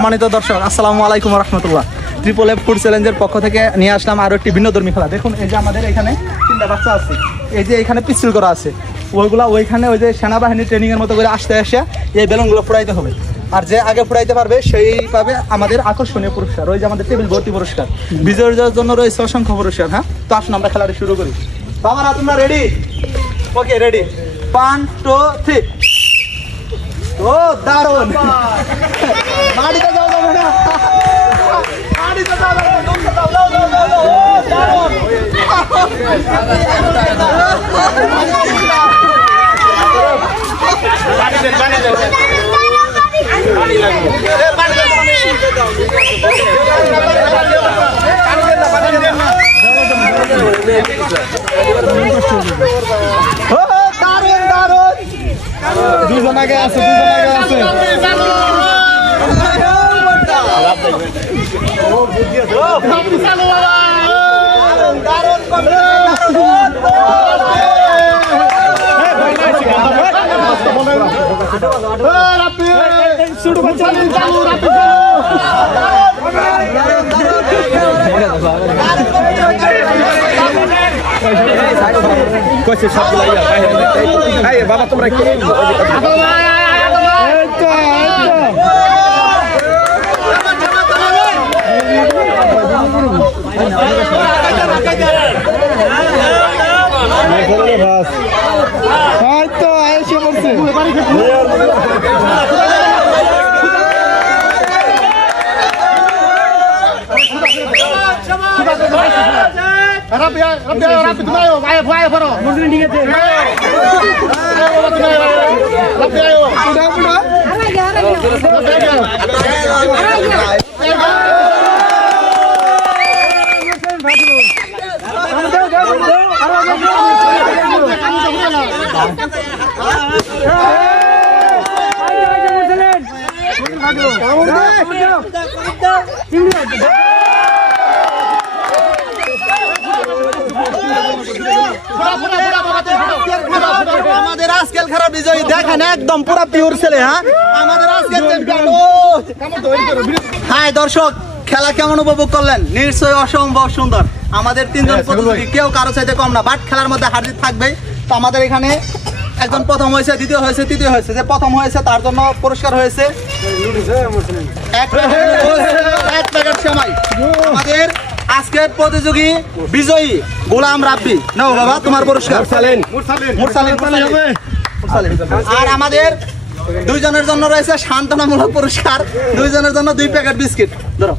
সম্মানিত দর্শক, আসসালামু আলাইকুম রাহমাতুল্লাহ। ট্রিপল এফ ফুড চ্যালেঞ্জের পক্ষ থেকে নিয়ে আসলাম আরো একটি ভিন্নধর্মী খেলা। দেখুন, এই যে আমাদের এখানে 3টা বাচ্চা আছে, এই যে এখানে পিস্তল করা আছে, ওইগুলা ওইখানে ওই যে সেনাবাহিনী ট্রেনিং এর মতো করে আসতে আসে এই বেলুনগুলো ফুটাইতে হবে। আর যে আগে ফুটাইতে পারবে সেই পাবে আমাদের আকর্ষণীয় পুরস্কার, ওই যে আমাদের টেবিল ভর্তি পুরস্কার। বিজয়ীদের জন্য রয়েছে অসংখ্য পুরস্কার। হ্যাঁ, তো আসুন আমরা খেলাটা শুরু করি। বাবারা, তোমরা রেডি? ওকে, রেডি। 1 2 3। ও দারুণ! মাটিতে যাও যাবে না, মাটিতে যাও যাবে না, দৌড়তে যাও, যাও যাও যাও যাও। দারুণ! দুজন আগে আছে, বাবা তোমরা আমাদের আজকের খেলা বিজয়ী দেখেন, একদম পুরো পিওর ছেলে। হ্যাঁ, আমাদের আজকের চ্যাম্পিয়ন। হ্যাঁ দর্শক, খেলা কেমন উপভোগ করলেন? নিশ্চয়ই অসম্ভব সুন্দর। আমাদের 3জন প্রতিযোগী, কেউ কারো চাইতে কম না, বাট খেলার মধ্যে হার জিত থাকবে। তো আমাদের এখানে একজন প্রথম হয়েছে, দ্বিতীয় হয়েছে, তৃতীয় হয়েছে। যে প্রথম হয়েছে তার জন্য পুরস্কার হয়েছে 1 প্যাকেট সেমাই। আমাদের আজকের প্রতিযোগী বিজয়ী গোলাম রাব্বি। নাও বাবা তোমার পুরস্কার। আর আমাদের 2 জনের জন্য রয়েছে সান্ত্বনামূলক পুরস্কার, 2 জনের জন্য 2 প্যাকেট বিস্কিট। ধরো